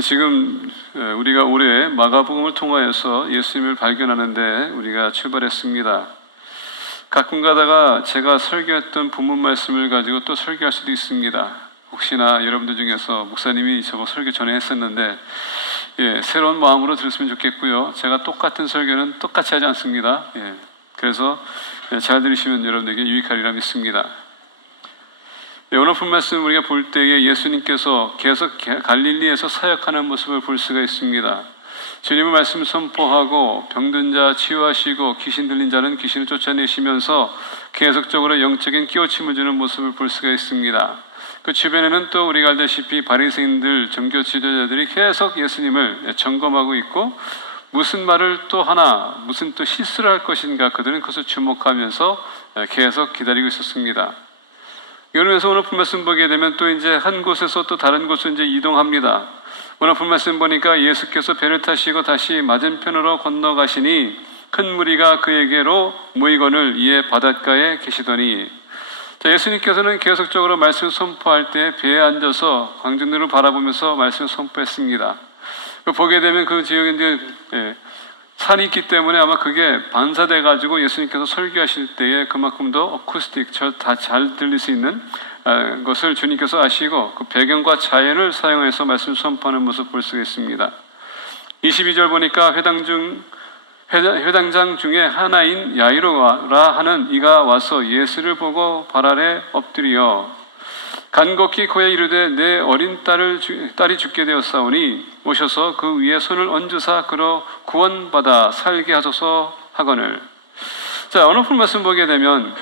지금 우리가 올해 마가복음을 통하여서 예수님을 발견하는데 우리가 출발했습니다. 가끔 가다가 제가 설교했던 본문 말씀을 가지고 또 설교할 수도 있습니다. 혹시나 여러분들 중에서 목사님이 저거 설교 전에 했었는데 새로운 마음으로 들었으면 좋겠고요. 제가 똑같은 설교는 똑같이 하지 않습니다. 그래서 잘 들으시면 여러분에게 유익하리라 믿습니다. 오늘 본 말씀 우리가 볼 때에 예수님께서 계속 갈릴리에서 사역하는 모습을 볼 수가 있습니다. 주님의 말씀을 선포하고 병든 자 치유하시고 귀신 들린 자는 귀신을 쫓아내시면서 계속적으로 영적인 깨우침을 주는 모습을 볼 수가 있습니다. 그 주변에는 또 우리가 알다시피 바리새인들, 종교 지도자들이 계속 예수님을 점검하고 있고 무슨 말을 또 하나, 무슨 또 실수를 할 것인가 그들은 그것을 주목하면서 계속 기다리고 있었습니다. 그러면서 오늘 본 말씀 보게 되면 또 이제 한 곳에서 또 다른 곳으로 이제 이동합니다. 오늘 본 말씀 보니까 예수께서 배를 타시고 다시 맞은편으로 건너가시니 큰 무리가 그에게로 모이거늘 이에 바닷가에 계시더니, 예수님께서는 계속적으로 말씀을 선포할 때 배에 앉아서 광주들을 바라보면서 말씀을 선포했습니다. 보게 되면 그 지역에 이제 산이 있기 때문에 아마 그게 반사돼 가지고 예수님께서 설교하실 때에 그만큼 더 어쿠스틱, 다 잘 들릴 수 있는 것을 주님께서 아시고 그 배경과 자연을 사용해서 말씀을 선포하는 모습 볼 수가 있습니다. 22절 보니까 회당장 중에 하나인 야이로라 하는 이가 와서 예수를 보고 발 아래 엎드려 간곡히 그에 이르되 내 어린 딸이 죽게 되었사오니 오셔서 그 위에 손을 얹으사 그로 구원받아 살게 하소서 하거늘. 자, 오늘 본 말씀 보게 되면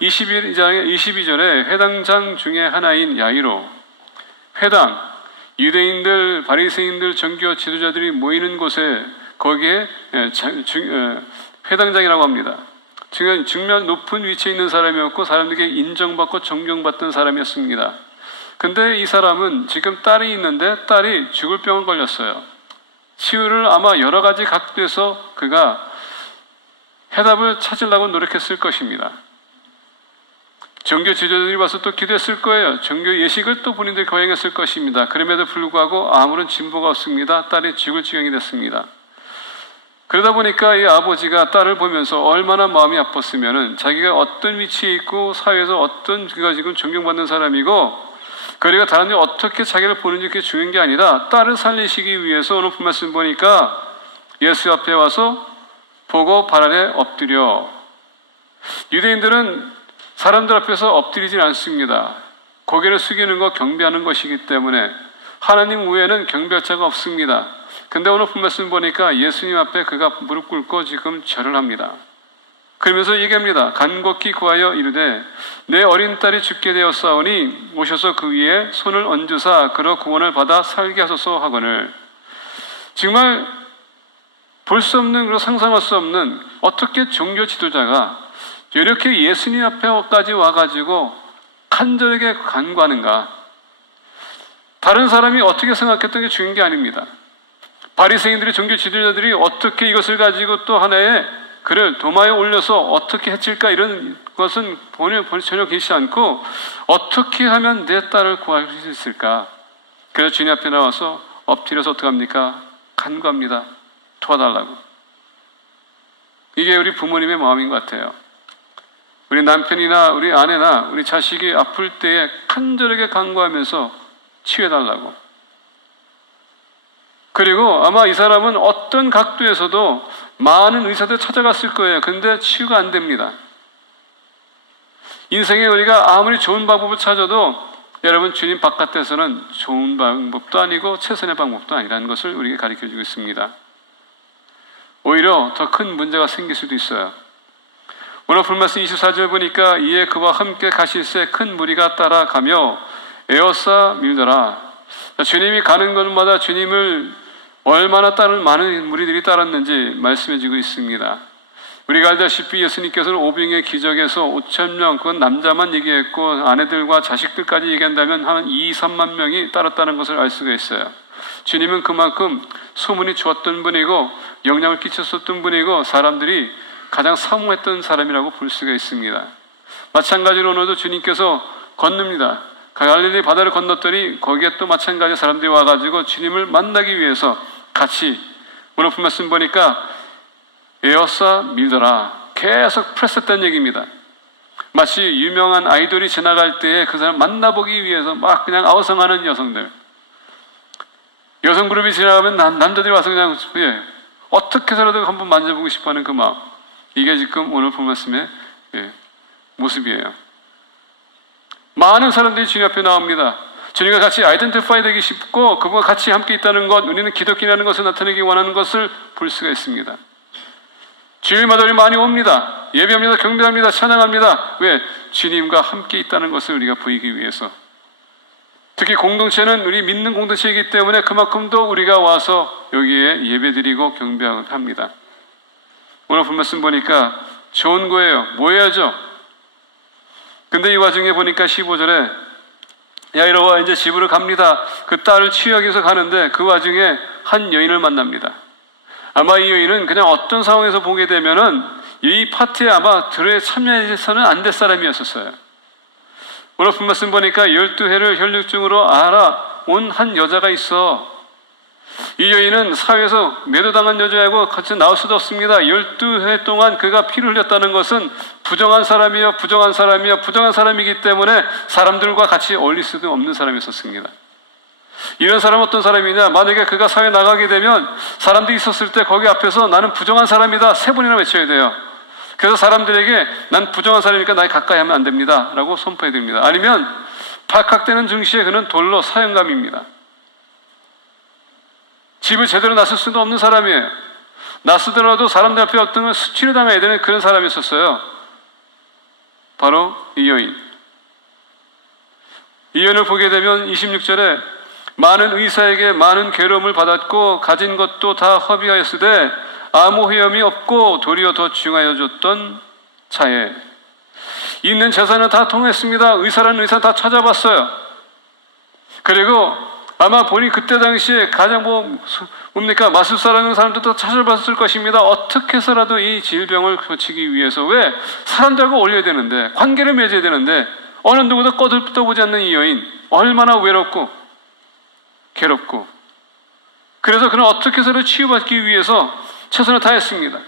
22절에 회당장 중에 하나인 야이로, 회당, 유대인들, 바리새인들, 종교 지도자들이 모이는 곳에 거기에 회당장이라고 합니다. 정말 높은 위치에 있는 사람이었고 사람들에게 인정받고 존경받던 사람이었습니다. 근데 이 사람은 지금 딸이 있는데 딸이 죽을 병을 걸렸어요. 치유를 아마 여러 가지 각도에서 그가 해답을 찾으려고 노력했을 것입니다. 종교 지도자들이 와서 또 기도했을 거예요. 종교 예식을 또 본인들이 거행했을 것입니다. 그럼에도 불구하고 아무런 진보가 없습니다. 딸이 죽을 지경이 됐습니다. 그러다 보니까 이 아버지가 딸을 보면서 얼마나 마음이 아팠으면은 자기가 어떤 위치에 있고 사회에서 어떤 그가 지금 존경받는 사람이고 그리고 다른 데 어떻게 자기를 보는지 그게 중요한 게 아니라 딸을 살리시기 위해서 오늘 본 말씀 보니까 예수 앞에 와서 보고 발 아래 엎드려. 유대인들은 사람들 앞에서 엎드리질 않습니다. 고개를 숙이는 것, 경배하는 것이기 때문에 하나님 외에는 경배할 자가 없습니다. 근데 오늘 본 말씀 보니까 예수님 앞에 그가 무릎 꿇고 지금 절을 합니다. 그러면서 얘기합니다. 간곡히 구하여 이르되 내 어린 딸이 죽게 되었사오니 오셔서 그 위에 손을 얹으사 그로 구원을 받아 살게 하소서 하거늘. 정말 볼 수 없는, 그리고 상상할 수 없는, 어떻게 종교 지도자가 이렇게 예수님 앞에까지 와가지고 간절하게 간구하는가. 다른 사람이 어떻게 생각했던 게 중요한 게 아닙니다. 바리새인들이, 종교 지도자들이 어떻게 이것을 가지고 또 하나의 그를 도마에 올려서 어떻게 해칠까 이런 것은 전혀 계시지 않고 어떻게 하면 내 딸을 구할 수 있을까. 그래서 주님 앞에 나와서 엎드려서 어떻게 합니까? 간구합니다. 도와달라고. 이게 우리 부모님의 마음인 것 같아요. 우리 남편이나 우리 아내나 우리 자식이 아플 때에 간절하게 간구하면서 치유해달라고. 그리고 아마 이 사람은 어떤 각도에서도 많은 의사들 찾아갔을 거예요. 근데 치유가 안 됩니다. 인생에 우리가 아무리 좋은 방법을 찾아도 여러분 주님 바깥에서는 좋은 방법도 아니고 최선의 방법도 아니라는 것을 우리에게 가르쳐주고 있습니다. 오히려 더 큰 문제가 생길 수도 있어요. 오늘 본 말씀 24절 보니까 이에 그와 함께 가실새 큰 무리가 따라가며 에워싸 밀더라. 주님이 가는 곳마다 주님을 얼마나 많은 무리들이 따랐는지 말씀해주고 있습니다. 우리가 알다시피 예수님께서는 오병의 기적에서 5,000명, 그건 남자만 얘기했고 아내들과 자식들까지 얘기한다면 한 2-3만 명이 따랐다는 것을 알 수가 있어요. 주님은 그만큼 소문이 좋았던 분이고 영향을 끼쳤었던 분이고 사람들이 가장 사모했던 사람이라고 볼 수가 있습니다. 마찬가지로 오늘도 주님께서 건넙니다. 갈릴리 바다를 건넜더니 거기에 또 마찬가지 사람들이 와가지고 주님을 만나기 위해서 같이, 오늘 본 말씀 보니까 에어싸 밀더라, 계속 프레스했다는 얘기입니다. 마치 유명한 아이돌이 지나갈 때에 그 사람 만나보기 위해서 막 그냥 아우성하는 여성들, 여성 그룹이 지나가면 남자들이 와서 그냥 어떻게 해서라도 한번 만져보고 싶어하는 그 마음, 이게 지금 오늘 본 말씀의 모습이에요. 많은 사람들이 주님 앞에 나옵니다. 주님과 같이 아이덴티파이 되기 쉽고 그분과 같이 함께 있다는 것, 우리는 기독교라는 것을 나타내기 원하는 것을 볼 수가 있습니다. 주일마다 우리 많이 옵니다. 예배합니다. 경배합니다. 찬양합니다. 왜? 주님과 함께 있다는 것을 우리가 보이기 위해서. 특히 공동체는 우리 믿는 공동체이기 때문에 그만큼 더 우리가 와서 여기에 예배드리고 경배합니다. 오늘 본 말씀 보니까 좋은 거예요. 뭐 해야죠? 근데 이 와중에 보니까 15절에 야이로와 이제 집으로 갑니다. 그 딸을 치유하기 위해서 가는데 그 와중에 한 여인을 만납니다. 아마 이 여인은 그냥 어떤 상황에서 보게 되면은 이 파티에 아마 들에 참여해서는 안 될 사람이었었어요. 오늘 본 말씀 보니까 12회를 혈육증으로 알아온 한 여자가 있어. 이 여인은 사회에서 매도당한 여자이고 같이 나올 수도 없습니다. 12회 동안 그가 피를 흘렸다는 것은 부정한 사람이기 때문에 사람들과 같이 어울릴 수도 없는 사람이었습니다. 이런 사람은 어떤 사람이냐? 만약에 그가 사회에 나가게 되면 사람들이 있었을 때 거기 앞에서 나는 부정한 사람이다 3번이나 외쳐야 돼요. 그래서 사람들에게 난 부정한 사람이니까 나에 가까이 하면 안 됩니다 라고 선포해야 됩니다. 아니면 발칵되는 증시에 그는 돌로 사형감입니다. 집을 제대로 나설 수도 없는 사람이에요. 나서더라도 사람들 앞에 어떤 걸 수치를 당해야 되는 그런 사람이었어요. 바로 이 여인. 이 여인을 보게 되면 26절에 많은 의사에게 많은 괴로움을 받았고 가진 것도 다 허비하였으되 아무 회염이 없고 도리어 더 중하여 줬던 자에 있는 재산은 다 통했습니다. 의사라는 의사 다 찾아봤어요. 그리고 아마 본인 그때 당시에 가장 뭡니까? 마술사라는 사람들도 찾아봤을 것입니다. 어떻게 해서라도 이 질병을 고치기 위해서. 왜? 사람들하고 어울려야 되는데, 관계를 맺어야 되는데 어느 누구도 꺼들떠보지 않는 이 여인, 얼마나 외롭고 괴롭고. 그래서 그는 어떻게 해서라도 치유받기 위해서 최선을 다했습니다.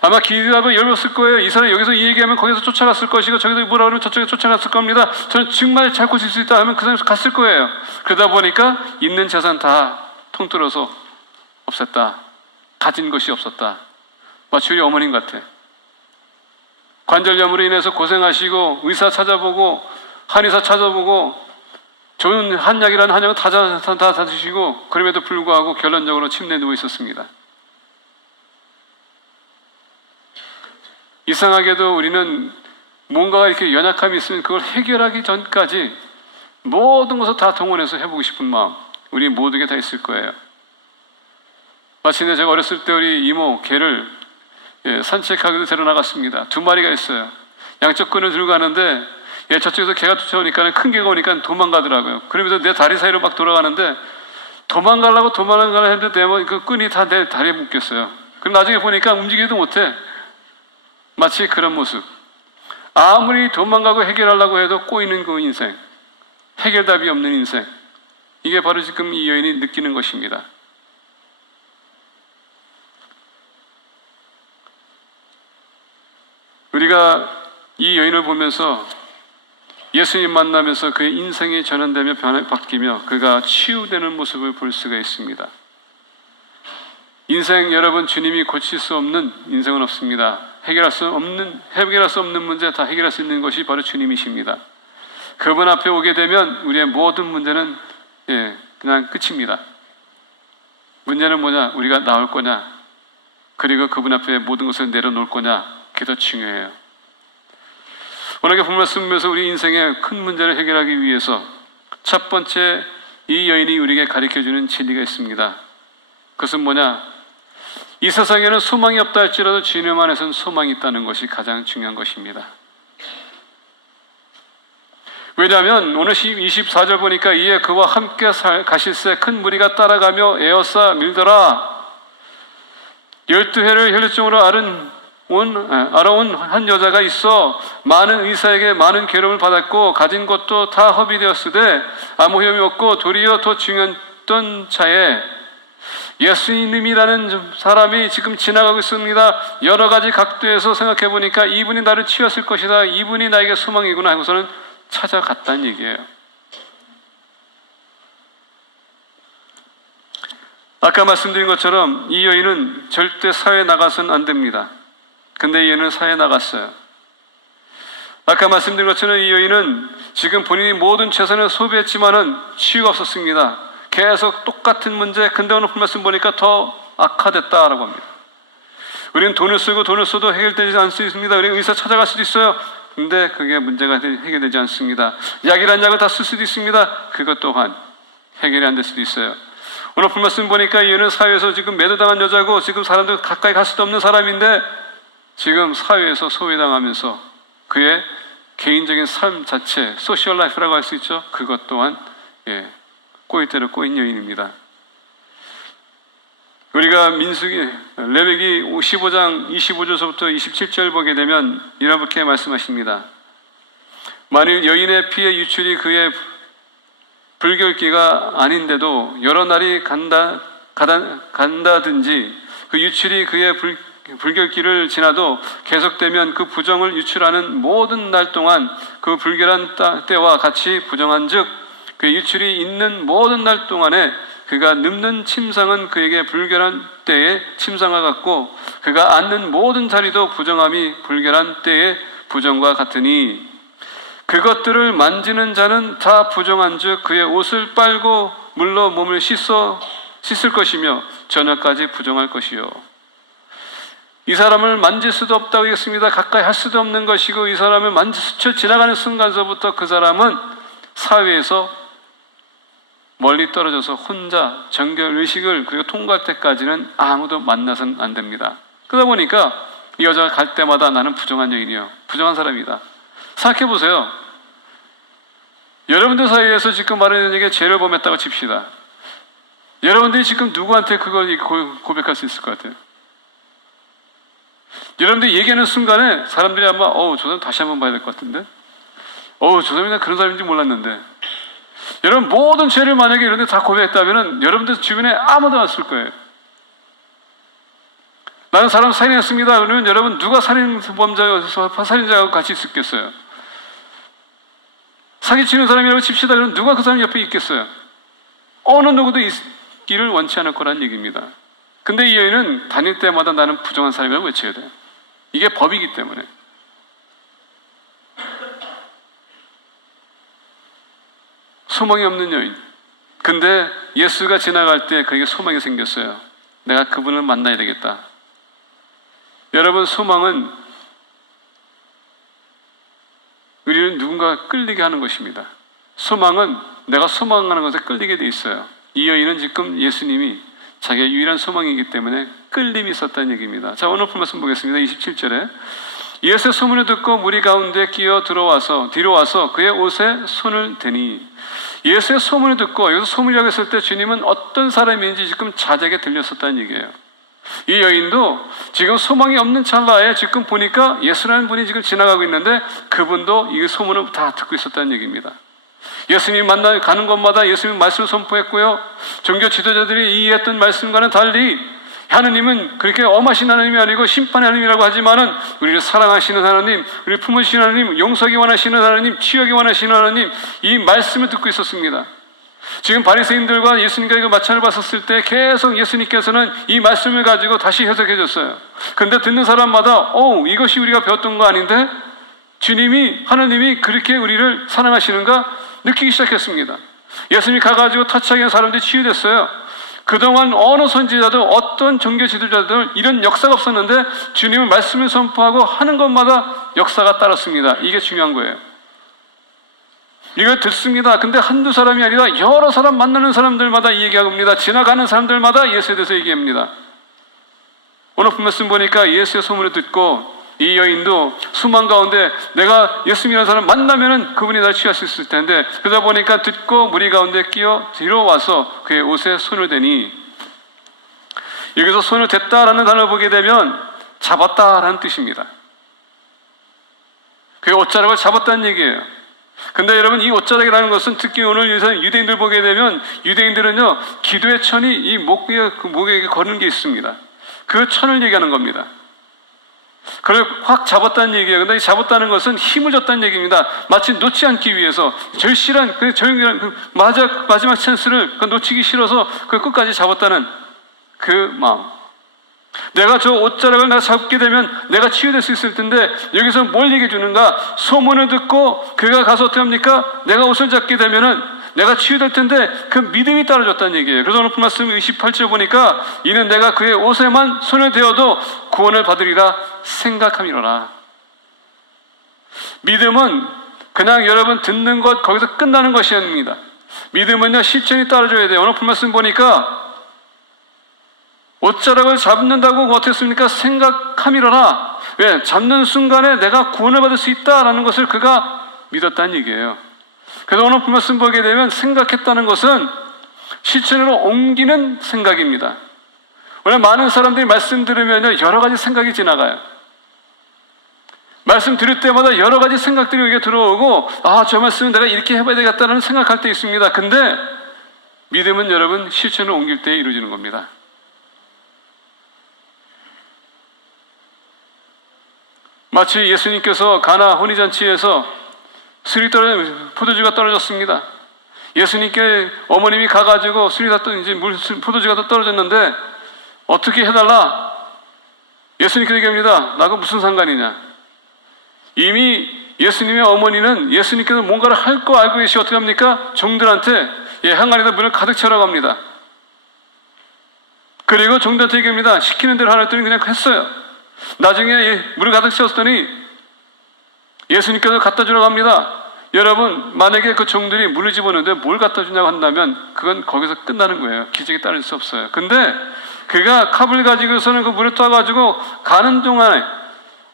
아마 기도하고 열었을 거예요. 이 사람이 여기서 이 얘기하면 거기서 쫓아갔을 것이고 저기서 뭐라 그러면 저쪽에 쫓아갔을 겁니다. 저는 정말 잘 고칠 수 있다 하면 그 사람이 갔을 거예요. 그러다 보니까 있는 재산 다 통틀어서 없었다. 가진 것이 없었다. 마치 우리 어머님 같아. 관절염으로 인해서 고생하시고 의사 찾아보고 한의사 찾아보고 좋은 한약이라는 한약은 다 드시고 그럼에도 불구하고 결론적으로 침대에 누워 있었습니다. 이상하게도 우리는 뭔가가 이렇게 연약함이 있으면 그걸 해결하기 전까지 모든 것을 다 동원해서 해보고 싶은 마음, 우리 모두에게 다 있을 거예요. 마치 제가 어렸을 때 우리 이모 개를 산책하기도 데려 나갔습니다. 2마리가 있어요. 양쪽 끈을 들고 가는데 저쪽에서 개가 쫓아오니까 큰 개가 오니까 도망가더라고요. 그러면서 내 다리 사이로 막 돌아가는데 도망가려고 했는데 그 끈이 다 내 다리에 묶였어요. 그럼 나중에 보니까 움직이지도 못해. 마치 그런 모습. 아무리 도망가고 해결하려고 해도 꼬이는 그 인생, 해결답이 없는 인생, 이게 바로 지금 이 여인이 느끼는 것입니다. 우리가 이 여인을 보면서 예수님 만나면서 그의 인생이 전환되며 바뀌며 그가 치유되는 모습을 볼 수가 있습니다. 인생, 여러분, 주님이 고칠 수 없는 인생은 없습니다. 해결할 수 없는 문제 다 해결할 수 있는 것이 바로 주님이십니다. 그분 앞에 오게 되면 우리의 모든 문제는 그냥 끝입니다. 문제는 뭐냐? 우리가 나올 거냐? 그리고 그분 앞에 모든 것을 내려놓을 거냐? 그게 더 중요해요. 오늘 본 말씀 보면서 우리 인생의 큰 문제를 해결하기 위해서 첫 번째 이 여인이 우리에게 가르쳐주는 진리가 있습니다. 그것은 뭐냐? 이 세상에는 소망이 없다 할지라도 주님 안에서는 소망이 있다는 것이 가장 중요한 것입니다. 왜냐하면 오늘 24절 보니까 이에 그와 함께 가실새 큰 무리가 따라가며 에어싸 밀더라. 12회를 혈류증으로 앓은 알아온 한 여자가 있어 많은 의사에게 많은 괴로움을 받았고 가진 것도 다 허비되었으되 아무 혐의 없고 도리어 더 중요했던 차에 예수님이라는 사람이 지금 지나가고 있습니다. 여러 가지 각도에서 생각해 보니까 이분이 나를 치웠을 것이다. 이분이 나에게 소망이구나 하고서는 찾아갔다는 얘기예요. 아까 말씀드린 것처럼 이 여인은 절대 사회에 나가서는 안 됩니다. 근데 이 여인은 사회에 나갔어요. 아까 말씀드린 것처럼 이 여인은 지금 본인이 모든 최선을 소비했지만은 치유가 없었습니다. 계속 똑같은 문제, 근데 오늘 말씀 보니까 더 악화됐다라고 합니다. 우리는 돈을 쓰고 돈을 써도 해결되지 않습니다. 우리는 의사 찾아갈 수도 있어요. 근데 그게 문제가 해결되지 않습니다. 약이란 약을 다 쓸 수도 있습니다. 그것 또한 해결이 안 될 수도 있어요. 오늘 말씀 보니까 얘는 사회에서 지금 매도당한 여자고 지금 사람들 가까이 갈 수도 없는 사람인데 지금 사회에서 소외당하면서 그의 개인적인 삶 자체, 소셜 라이프라고 할 수 있죠. 그것 또한 꼬이대로 꼬인 여인입니다. 우리가 레위기 15장 25절서부터 27절 보게 되면 이렇게 말씀하십니다. 만일 여인의 피의 유출이 그의 불결기가 아닌데도 여러 날이 간다든지 그 유출이 그의 불결기를 지나도 계속되면 그 부정을 유출하는 모든 날 동안 그 불결한 때와 같이 부정한 즉 그 유출이 있는 모든 날 동안에 그가 눕는 침상은 그에게 불결한 때의 침상과 같고 그가 앉는 모든 자리도 부정함이 불결한 때의 부정과 같으니 그것들을 만지는 자는 다 부정한 즉 그의 옷을 빨고 물로 몸을 씻을 것이며 저녁까지 부정할 것이요. 이 사람을 만질 수도 없다고 했습니다. 가까이 할 수도 없는 것이고 이 사람을 스쳐 지나가는 순간서부터 그 사람은 사회에서 멀리 떨어져서 혼자 정결의식을 그리고 통과할 때까지는 아무도 만나서는 안 됩니다. 그러다 보니까 이 여자가 갈 때마다 나는 부정한 여인이요. 부정한 사람이다. 생각해 보세요. 여러분들 사이에서 지금 말하는 얘기에 죄를 범했다고 칩시다. 여러분들이 지금 누구한테 그걸 고백할 수 있을 것 같아요? 여러분들이 얘기하는 순간에 사람들이 아마 저 사람 다시 한번 봐야 될 것 같은데? 저 사람이 나 그런 사람인지 몰랐는데. 여러분 모든 죄를 만약에 이런 데 다 고백했다면 여러분들 주변에 아무도 없을 거예요. 나는 사람 살인했습니다. 그러면 여러분 누가 살인자하고 같이 있었겠어요? 사기치는 사람이라고 칩시다. 그럼 누가 그 사람 옆에 있겠어요? 어느 누구도 있기를 원치 않을 거란 얘기입니다. 근데 이 여인은 다닐 때마다 나는 부정한 사람이라고 외쳐야 돼요. 이게 법이기 때문에. 소망이 없는 여인. 근데 예수가 지나갈 때 그에게 소망이 생겼어요. 내가 그분을 만나야 되겠다. 여러분 소망은 우리는 누군가 끌리게 하는 것입니다. 소망은 내가 소망하는 것에 끌리게 돼 있어요. 이 여인은 지금 예수님이 자기의 유일한 소망이기 때문에 끌림이 있었다는 얘기입니다. 자, 오늘 말씀 보겠습니다. 27절에 예수의 소문을 듣고 무리 가운데 끼어 뒤로 와서 그의 옷에 손을 대니 예수의 소문을 듣고 여기서 소문이라고 했을 때 주님은 어떤 사람인지 지금 자작에 들렸었다는 얘기예요. 이 여인도 지금 소망이 없는 찰나에 지금 보니까 예수라는 분이 지금 지나가고 있는데 그분도 이 소문을 다 듣고 있었다는 얘기입니다. 예수님 가는 곳마다 예수님 말씀을 선포했고요. 종교 지도자들이 이해했던 말씀과는 달리 하느님은 그렇게 엄하신 하느님이 아니고 심판의 하느님이라고 하지만은 우리를 사랑하시는 하느님, 우리를 품으시는 하느님, 용서하기 원하시는 하느님, 치유하기 원하시는 하느님, 이 말씀을 듣고 있었습니다. 지금 바리새인들과 예수님과 이거 마찰을 봤었을 때 계속 예수님께서는 이 말씀을 가지고 다시 해석해 줬어요. 근데 듣는 사람마다 이것이 우리가 배웠던 거 아닌데 하나님이 그렇게 우리를 사랑하시는가 느끼기 시작했습니다. 예수님이 가가지고 터치하게 한 사람들이 치유됐어요. 그동안 어느 선지자들 어떤 종교 지도자들 이런 역사가 없었는데 주님은 말씀을 선포하고 하는 것마다 역사가 따랐습니다. 이게 중요한 거예요. 이걸 듣습니다. 근데 한두 사람이 아니라 여러 사람 만나는 사람들마다 이 얘기합니다. 지나가는 사람들마다 예수에 대해서 얘기합니다. 오늘 말씀 보니까 예수의 소문을 듣고 이 여인도 수만 가운데 내가 예수님이라는 사람 만나면은 그분이 날 취할 수 있을 텐데 그러다 보니까 듣고 무리 가운데 끼어 뒤로 와서 그의 옷에 손을 대니 여기서 손을 댔다라는 단어를 보게 되면 잡았다라는 뜻입니다. 그게 옷자락을 잡았다는 얘기예요. 근데 여러분, 이 옷자락이라는 것은 특히 오늘 유대인들 보게 되면, 유대인들은요 기도의 천이 이 목에 거는 게 있습니다. 그 천을 얘기하는 겁니다. 그걸 확 잡았다는 얘기예요. 근데 잡았다는 것은 힘을 줬다는 얘기입니다. 마치 놓지 않기 위해서, 절실한 마지막 찬스를 놓치기 싫어서 그 끝까지 잡았다는 그 마음. 내가 저 옷자락을 내가 잡게 되면 내가 치유될 수 있을 텐데, 여기서 뭘 얘기해 주는가? 소문을 듣고 그가 가서 어떻게 합니까? 내가 옷을 잡게 되면은 내가 치유될 텐데, 그 믿음이 따라줬다는 얘기예요. 그래서 오늘 말씀 28절 보니까, 이는 내가 그의 옷에만 손을 대어도 구원을 받으리라 생각함이로라. 믿음은 그냥 여러분 듣는 것, 거기서 끝나는 것이 아닙니다. 믿음은요 실천이 따라줘야 돼요. 오늘 말씀 보니까 옷자락을 잡는다고 어떻습니까? 생각함이로라. 왜? 잡는 순간에 내가 구원을 받을 수 있다라는 것을 그가 믿었다는 얘기예요. 그래서 오늘 말씀 보게 되면, 생각했다는 것은 실천으로 옮기는 생각입니다. 원래 많은 사람들이 말씀 들으면 여러 가지 생각이 지나가요. 말씀 들을 때마다 여러 가지 생각들이 여기에 들어오고, 저 말씀은 내가 이렇게 해봐야 되겠다는 생각할 때 있습니다. 근데 믿음은 여러분 실천을 옮길 때 이루어지는 겁니다. 마치 예수님께서 가나 혼인잔치에서 포도주가 떨어졌습니다. 예수님께 어머님이 가가지고 포도주가 다 떨어졌는데 어떻게 해달라? 예수님께 얘기합니다. 나하고 무슨 상관이냐? 이미 예수님의 어머니는 예수님께서 뭔가를 할 거 알고 계시고 어떻게 합니까? 종들한테 항아리에다 물을 가득 채우라고 합니다. 그리고 종들한테 얘기합니다. 시키는 대로 하라 했더니 그냥 했어요. 나중에 물을 가득 채웠더니 예수님께서 갖다 주라고 합니다. 여러분, 만약에 그 종들이 물을 집었는데 뭘 갖다 주냐고 한다면 그건 거기서 끝나는 거예요. 기적이 따를 수 없어요. 근데 그가 컵을 가지고서는 그 물을 떠가지고 가는 동안에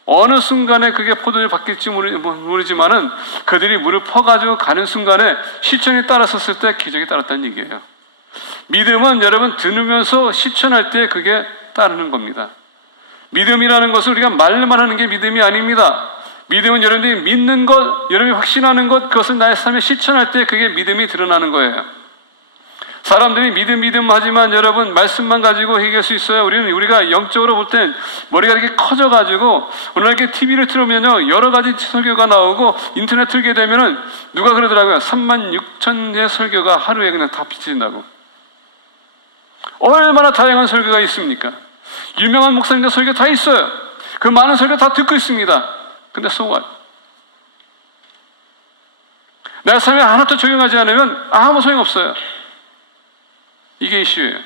어느 순간에 그게 포도를 바뀔지 모르지만은 그들이 물을 퍼가지고 가는 순간에 실천이 따랐었을 때 기적이 따랐다는 얘기예요. 믿음은 여러분 들으면서 실천할 때 그게 따르는 겁니다. 믿음이라는 것은 우리가 말만 하는 게 믿음이 아닙니다. 믿음은 여러분들이 믿는 것, 여러분이 확신하는 것, 그것을 나의 삶에 실천할 때 그게 믿음이 드러나는 거예요. 사람들이 믿음 하지만 여러분 말씀만 가지고 얘기할 수 있어요. 우리가 영적으로 볼 땐 머리가 이렇게 커져가지고, 오늘 이렇게 TV를 틀으면요 여러 가지 설교가 나오고, 인터넷 틀게 되면은 누가 그러더라고요. 36,000의 설교가 하루에 그냥 다 비친다고. 얼마나 다양한 설교가 있습니까? 유명한 목사님들 설교 다 있어요. 그 많은 설교 다 듣고 있습니다. 근데 so what? 내 삶에 하나도 적용하지 않으면 아무 소용없어요. 이게 이슈예요.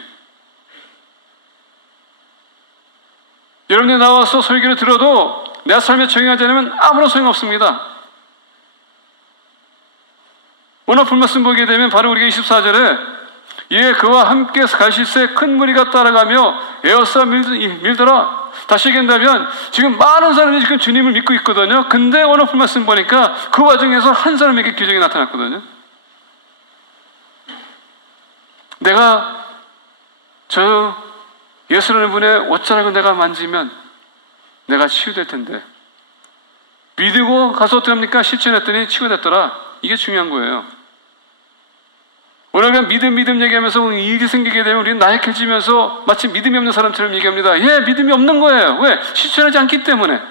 여러분들이 나와서 설교를 들어도 내 삶에 적용하지 않으면 아무런 소용없습니다. 오늘 말씀 보게 되면 바로 우리가 24절에 그와 함께 가실새 큰 무리가 따라가며 에워싸 밀더라. 다시 얘기한다면 지금 많은 사람이 지금 주님을 믿고 있거든요. 근데 오늘 말씀 보니까 그 과정에서 한 사람에게 기적이 나타났거든요. 내가 저 예수라는 분의 옷자락을 내가 만지면 내가 치유될 텐데, 믿고 가서 어떻게 합니까? 실천했더니 치유됐더라. 이게 중요한 거예요. 오늘 그냥 믿음 얘기하면서 일이 생기게 되면 우리는 나약해지면서 마치 믿음이 없는 사람처럼 얘기합니다. 믿음이 없는 거예요. 왜? 실천하지 않기 때문에.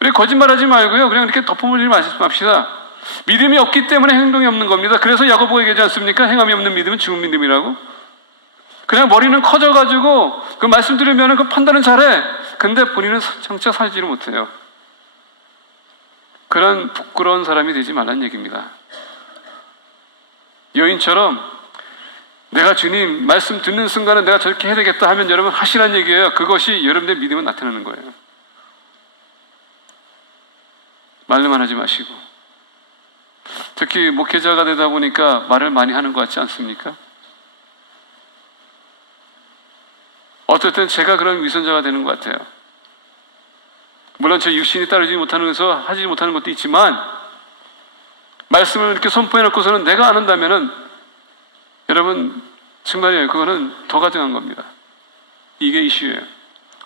우리 거짓말하지 말고요, 그냥 이렇게 덮어버리지 맙시다. 믿음이 없기 때문에 행동이 없는 겁니다. 그래서 야고보가 얘기하지 않습니까? 행함이 없는 믿음은 죽은 믿음이라고. 그냥 머리는 커져가지고 그 말씀 들으면 그 판단은 잘해. 근데 본인은 정작 살지를 못해요. 그런 부끄러운 사람이 되지 말라는 얘기입니다. 여인처럼 내가 주님 말씀 듣는 순간에 내가 저렇게 해야 되겠다 하면 여러분 하시라는 얘기예요. 그것이 여러분의 믿음은 나타나는 거예요. 말로만 하지 마시고. 특히 목회자가 되다 보니까 말을 많이 하는 것 같지 않습니까? 어쨌든 제가 그런 위선자가 되는 것 같아요. 물론 제 육신이 따르지 못하는 것에서 하지 못하는 것도 있지만, 말씀을 이렇게 선포해 놓고서는 내가 안 한다면은 여러분 정말이에요. 그거는 더 가증한 겁니다. 이게 이슈예요.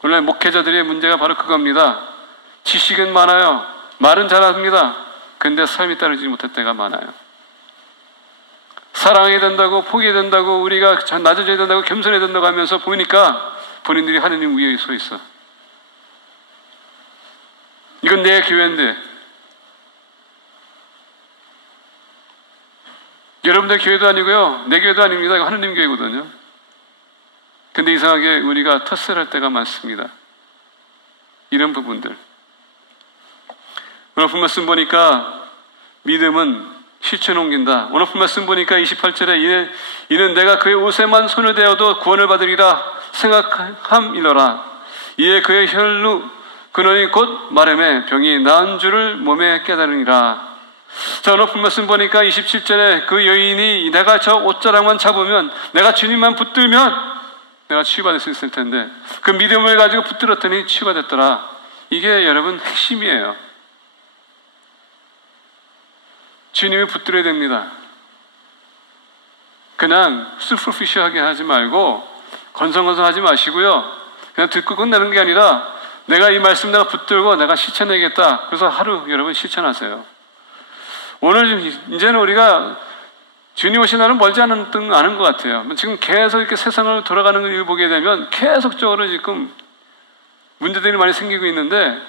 오늘 목회자들의 문제가 바로 그겁니다. 지식은 많아요. 말은 잘합니다. 근데 삶이 따르지 못할 때가 많아요. 사랑해야 된다고, 포기해야 된다고, 우리가 낮아져야 된다고, 겸손해야 된다고 하면서 보니까 본인들이 하느님 위에 서 있어. 이건 내 교회인데, 여러분들 교회도 아니고요, 내 교회도 아닙니다. 이거 하느님 교회거든요. 근데 이상하게 우리가 텃세할 때가 많습니다. 이런 부분들. 오늘 본 말씀 보니까 믿음은 실천에 옮긴다. 오늘 본 말씀 보니까 28절에 이는 내가 그의 옷에만 손을 대어도 구원을 받으리라 생각함이더라. 이에 그의 혈루 근원이 곧 마름에 병이 나은 줄을 몸에 깨달으니라. 자, 오늘 본 말씀 보니까 27절에 그 여인이 내가 저 옷자락만 잡으면, 내가 주님만 붙들면 내가 치유받을 수 있을 텐데, 그 믿음을 가지고 붙들었더니 치유가 됐더라. 이게 여러분 핵심이에요. 주님을 붙들어야 됩니다. 그냥 superficial하게 하지 말고 건성건성하지 마시고요, 그냥 듣고 끝내는 게 아니라 내가 이 말씀 내가 붙들고 내가 실천해야겠다. 그래서 하루 여러분 실천하세요. 오늘 이제는 우리가 주님 오신 날은 멀지 않은 것 같아요. 지금 계속 이렇게 세상을 돌아가는 걸 보게 되면 계속적으로 지금 문제들이 많이 생기고 있는데,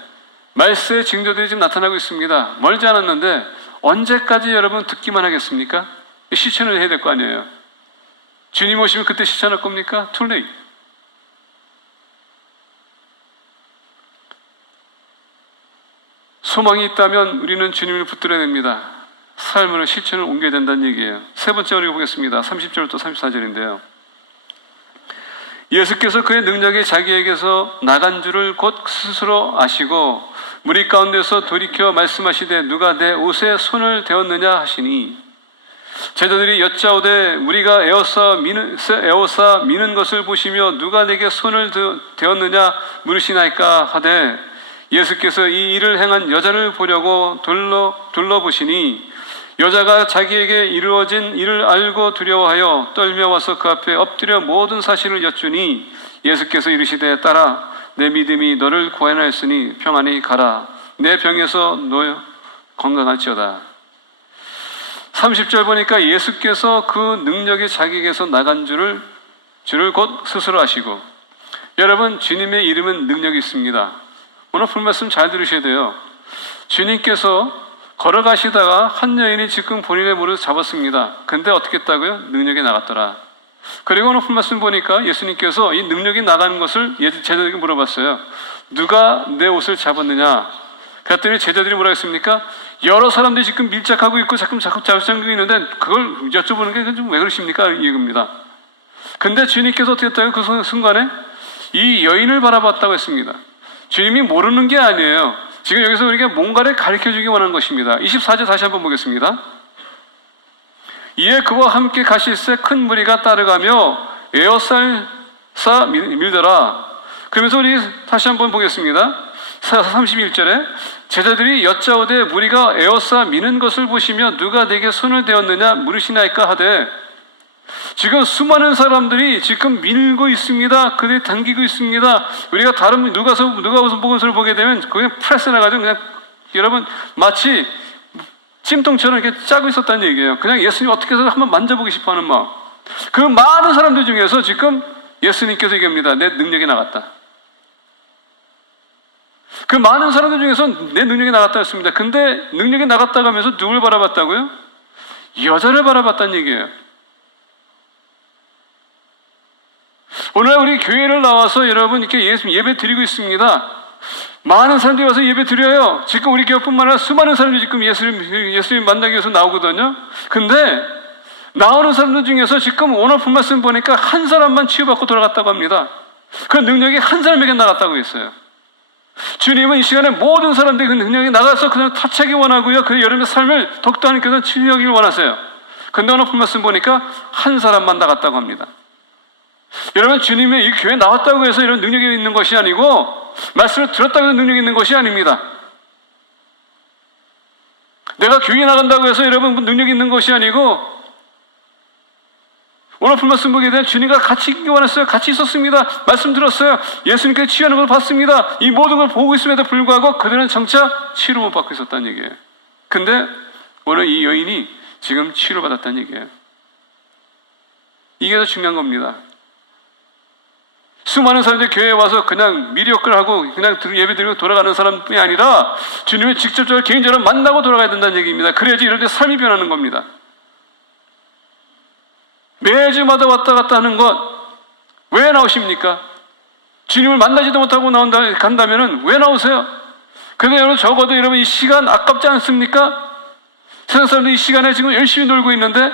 말세의 징조들이 지금 나타나고 있습니다. 멀지 않았는데 언제까지 여러분 듣기만 하겠습니까? 실천을 해야 될 거 아니에요. 주님 오시면 그때 실천할 겁니까? Too late. 소망이 있다면 우리는 주님을 붙들어야 됩니다. 삶으로 실천을 옮겨야 된다는 얘기예요. 세 번째 우리 보겠습니다. 30절부터 34절인데요. 예수께서 그의 능력이 자기에게서 나간 줄을 곧 스스로 아시고 무리 가운데서 돌이켜 말씀하시되 누가 내 옷에 손을 대었느냐 하시니, 제자들이 여짜오되 우리가 에워싸 미는 것을 보시며 누가 내게 손을 대었느냐 물으시나이까 하되, 예수께서 이 일을 행한 여자를 보려고 둘러보시니 여자가 자기에게 이루어진 일을 알고 두려워하여 떨며 와서 그 앞에 엎드려 모든 사실을 여쭈니, 예수께서 이르시되 딸아 내 믿음이 너를 구원하였으니 평안히 가라. 내 병에서 너 건강할지어다. 30절 보니까 예수께서 그 능력이 자기에게서 나간 줄을 곧 스스로 아시고, 여러분 주님의 이름은 능력이 있습니다. 오늘 본 말씀 잘 들으셔야 돼요. 주님께서 걸어가시다가 한 여인이 지금 본인의 무릎을 잡았습니다. 근데 어떻게 했다고요? 능력이 나갔더라. 그리고 오늘 본 말씀 보니까 예수님께서 이 능력이 나가는 것을 제자들에게 물어봤어요. 누가 내 옷을 잡았느냐? 그랬더니 제자들이 뭐라 했습니까? 여러 사람들이 지금 밀착하고 있고 자꾸 잡으시고 있는데 그걸 여쭤보는 게 좀 왜 그러십니까? 이 얘기입니다. 근데 주님께서 어떻게 했다고요? 그 순간에 이 여인을 바라봤다고 했습니다. 주님이 모르는 게 아니에요. 지금 여기서 우리가 뭔가를 가르쳐주기 원하는 것입니다. 24절 다시 한번 보겠습니다. 이에 그와 함께 가실새 큰 무리가 따라가며 에워싸 밀더라. 그러면서 우리 다시 한번 보겠습니다. 31절에 제자들이 여짜오되 무리가 에워싸 미는 것을 보시며 누가 내게 손을 대었느냐 물으시나이까 하되, 지금 수많은 사람들이 지금 밀고 있습니다. 그들이 당기고 있습니다. 우리가 다른 누가 복음서를 보게 되면 그냥 프레스 나가지고 그냥 여러분 마치 찜통처럼 이렇게 짜고 있었다는 얘기예요. 그냥 예수님 어떻게 해서 한번 만져보고 싶어하는 마음. 그 많은 사람들 중에서 지금 예수님께서 얘기합니다. 내 능력이 나갔다. 그 많은 사람들 중에서 내 능력이 나갔다 했습니다. 근데 능력이 나갔다고 하면서 누굴 바라봤다고요? 여자를 바라봤다는 얘기예요. 오늘 우리 교회를 나와서 여러분 이렇게 예배 드리고 있습니다. 많은 사람들이 와서 예배 드려요. 지금 우리 교회뿐만 아니라 수많은 사람들이 지금 예수님 만나기 위해서 나오거든요. 근데 나오는 사람들 중에서 지금 오늘 본 말씀 보니까 한 사람만 치유받고 돌아갔다고 합니다. 그 능력이 한 사람에게 나갔다고 했어요. 주님은 이 시간에 모든 사람들이 그 능력이 나가서 그냥 타치하기 원하고요. 그 여러분의 삶을 더욱더 하나님께서 치유하기를 원하세요. 근데 오늘 본 말씀 보니까 한 사람만 나갔다고 합니다. 여러분 주님의 이 교회에 나왔다고 해서 이런 능력이 있는 것이 아니고, 말씀을 들었다고 해서 능력이 있는 것이 아닙니다. 내가 교회에 나간다고 해서 여러분 능력이 있는 것이 아니고, 오늘 말씀 보게 되면 주님과 같이 있기 원했어요. 같이 있었습니다. 말씀 들었어요. 예수님께 치유하는 걸 봤습니다. 이 모든 걸 보고 있음에도 불구하고 그들은 정작 치료 못 받고 있었다는 얘기예요. 근데 오늘 이 여인이 지금 치료받았다는 얘기예요. 이게 더 중요한 겁니다. 수많은 사람들이 교회에 와서 그냥 미리역을 하고 그냥 예배 드리고 돌아가는 사람뿐이 아니라 주님을 직접적으로 개인적으로 만나고 돌아가야 된다는 얘기입니다. 그래야지 이럴 때 삶이 변하는 겁니다. 매주마다 왔다 갔다 하는 것 왜 나오십니까? 주님을 만나지도 못하고 간다면 왜 나오세요? 그런데 여러분 적어도 여러분 이 시간 아깝지 않습니까? 세상 사람들이 이 시간에 지금 열심히 놀고 있는데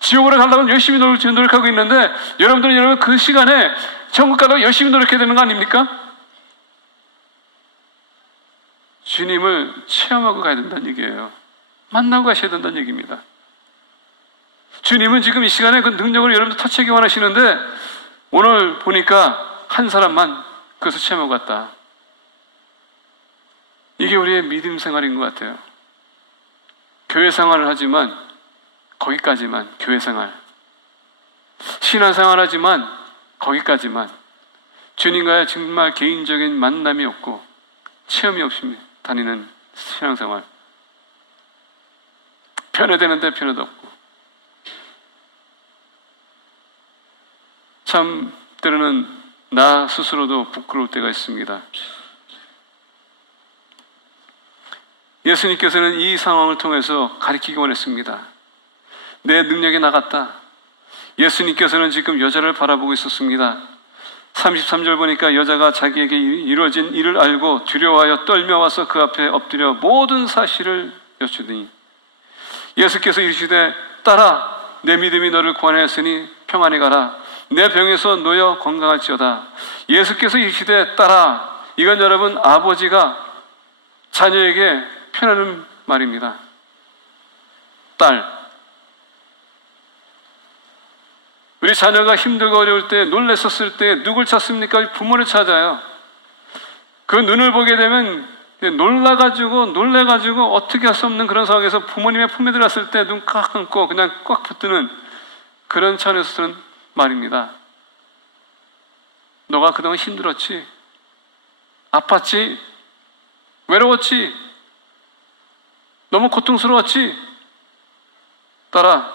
지옥으로 가려면 열심히 노력하고 있는데 여러분 그 시간에 천국 가려고 열심히 노력해야 되는 거 아닙니까? 주님을 체험하고 가야 된다는 얘기예요. 만나고 가셔야 된다는 얘기입니다. 주님은 지금 이 시간에 그 능력을 여러분들 터치하기 원하시는데 오늘 보니까 한 사람만 그것을 체험하고 갔다. 이게 우리의 믿음 생활인 것 같아요. 교회 생활을 하지만 거기까지만 교회 생활. 신앙 생활 하지만 거기까지만. 주님과의 정말 개인적인 만남이 없고 체험이 없이 다니는 신앙 생활. 편애되는데 편애도 없고. 참 때로는 나 스스로도 부끄러울 때가 있습니다. 예수님께서는 이 상황을 통해서 가리키기 원했습니다. 내 능력이 나갔다. 예수님께서는 지금 여자를 바라보고 있었습니다. 33절 보니까 여자가 자기에게 이루어진 일을 알고 두려워하여 떨며 와서 그 앞에 엎드려 모든 사실을 여쭈더니 예수께서 이르시되 딸아 내 믿음이 너를 구원하였으니 평안히 가라. 내 병에서 놓여 건강할지어다. 예수께서 이르시되 딸아, 이건 여러분 아버지가 자녀에게 표현하는 말입니다. 딸, 우리 자녀가 힘들고 어려울 때, 놀랬었을 때 누굴 찾습니까? 부모를 찾아요. 그 눈을 보게 되면 놀래가지고 어떻게 할 수 없는 그런 상황에서 부모님의 품에 들어갔을 때 눈 꽉 감고 그냥 꽉 붙드는 그런 차원에서 쓰는 말입니다. 너가 그동안 힘들었지? 아팠지? 외로웠지? 너무 고통스러웠지? 딸아,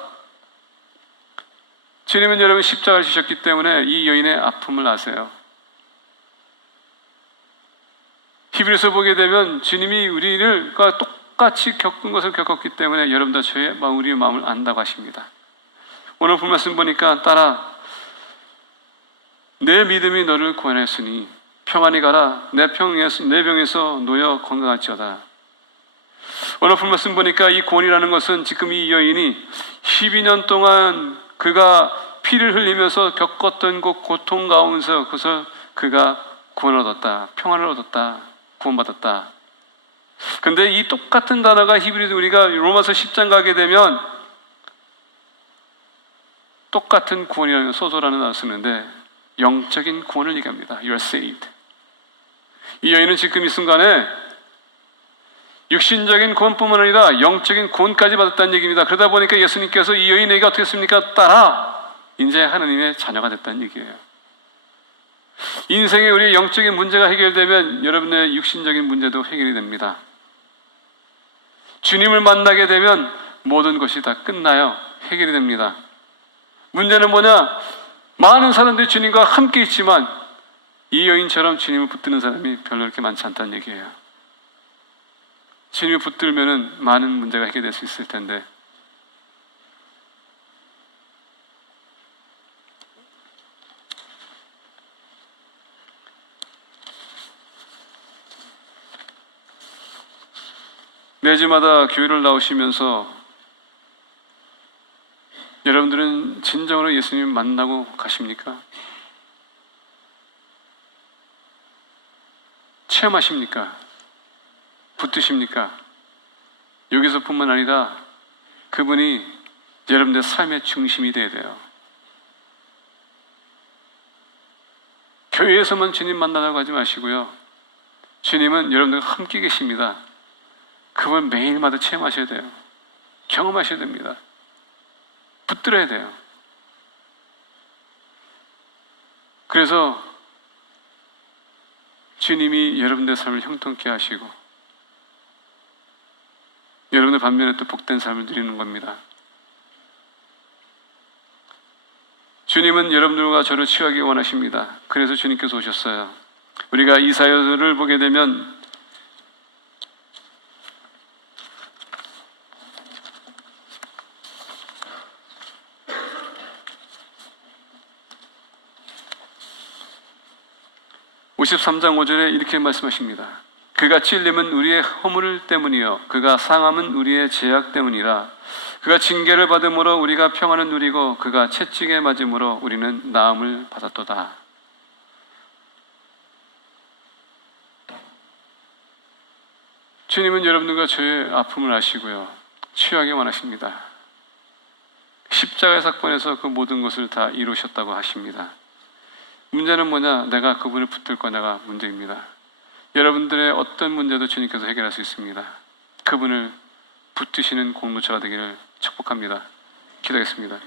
주님은 여러분 십자가를 지셨기 때문에 이 여인의 아픔을 아세요. 히브리서 보게 되면 주님이 우리를 똑같이 겪은 것을 겪었기 때문에 여러분도 저의 우리의 마음을 안다고 하십니다. 오늘 본 말씀 보니까 딸아, 내 믿음이 너를 구원했으니 평안히 가라. 내 병에서 놓여 건강할지어다. 오늘 본 말씀 보니까 이 구원이라는 것은 지금 이 여인이 12년 동안 그가 피를 흘리면서 겪었던 그 고통 가운데서 그것을 그가 구원을 얻었다. 평안을 얻었다. 구원받았다. 근데 이 똑같은 단어가 히브리서 우리가 로마서 10장 가게 되면 똑같은 구원이라는 소조라는 단어를 쓰는데 영적인 구원을 얘기합니다. You are saved. 이 여인은 지금 이 순간에 육신적인 구원뿐만 아니라 영적인 구원까지 받았다는 얘기입니다. 그러다 보니까 예수님께서 이 여인에게 어떻게 했습니까? 딸아, 이제 하나님의 자녀가 됐다는 얘기예요. 인생에 우리의 영적인 문제가 해결되면 여러분의 육신적인 문제도 해결이 됩니다. 주님을 만나게 되면 모든 것이 다 끝나요. 해결이 됩니다. 문제는 뭐냐? 많은 사람들이 주님과 함께 있지만 이 여인처럼 주님을 붙드는 사람이 별로 그렇게 많지 않다는 얘기예요. 주님을 붙들면은 많은 문제가 해결될 수 있을 텐데 매주마다 교회를 나오시면서 여러분들은 진정으로 예수님 만나고 가십니까? 체험하십니까? 붙드십니까? 여기서뿐만 아니라 그분이 여러분들의 삶의 중심이 되어야 돼요. 교회에서만 주님 만나라고 하지 마시고요. 주님은 여러분들과 함께 계십니다. 그걸 매일마다 체험하셔야 돼요. 경험하셔야 됩니다. 붙들어야 돼요. 그래서 주님이 여러분들의 삶을 형통케 하시고 여러분의 반면에 또 복된 삶을 누리는 겁니다. 주님은 여러분들과 저를 치유하기 원하십니다. 그래서 주님께서 오셨어요. 우리가 이사야를 보게 되면 (53장 5절에) 이렇게 말씀하십니다. 그가 찔림은 우리의 허물 때문이요 그가 상함은 우리의 죄악 때문이라. 그가 징계를 받음으로 우리가 평안을 누리고 그가 채찍에 맞음으로 우리는 나음을 받았도다. 주님은 여러분들과 저의 아픔을 아시고요 치유하기 원하십니다. 십자가의 사건에서 그 모든 것을 다 이루셨다고 하십니다. 문제는 뭐냐? 내가 그분을 붙들 거냐가 문제입니다. 여러분들의 어떤 문제도 주님께서 해결할 수 있습니다. 그분을 붙드시는 공동체가 되기를 축복합니다. 기도하겠습니다.